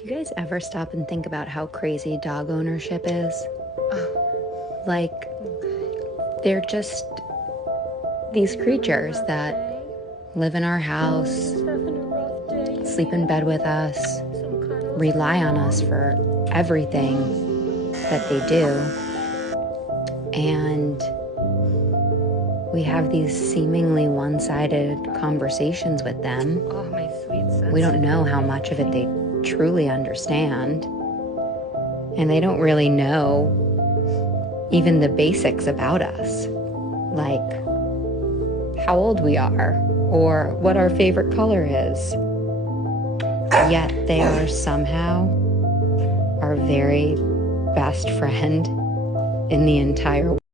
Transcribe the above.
Do you guys ever stop and think about how crazy dog ownership is? Like, they're just these creatures that live in our house, sleep in bed with us, rely on us for everything that they do. And we have these seemingly one-sided conversations with them. Oh, my sweet sense. We don't know how much of it they truly understand. And they don't really know even the basics about us. Like how old we are or what our favorite color is. Yet they are somehow our very best friend in the entire world.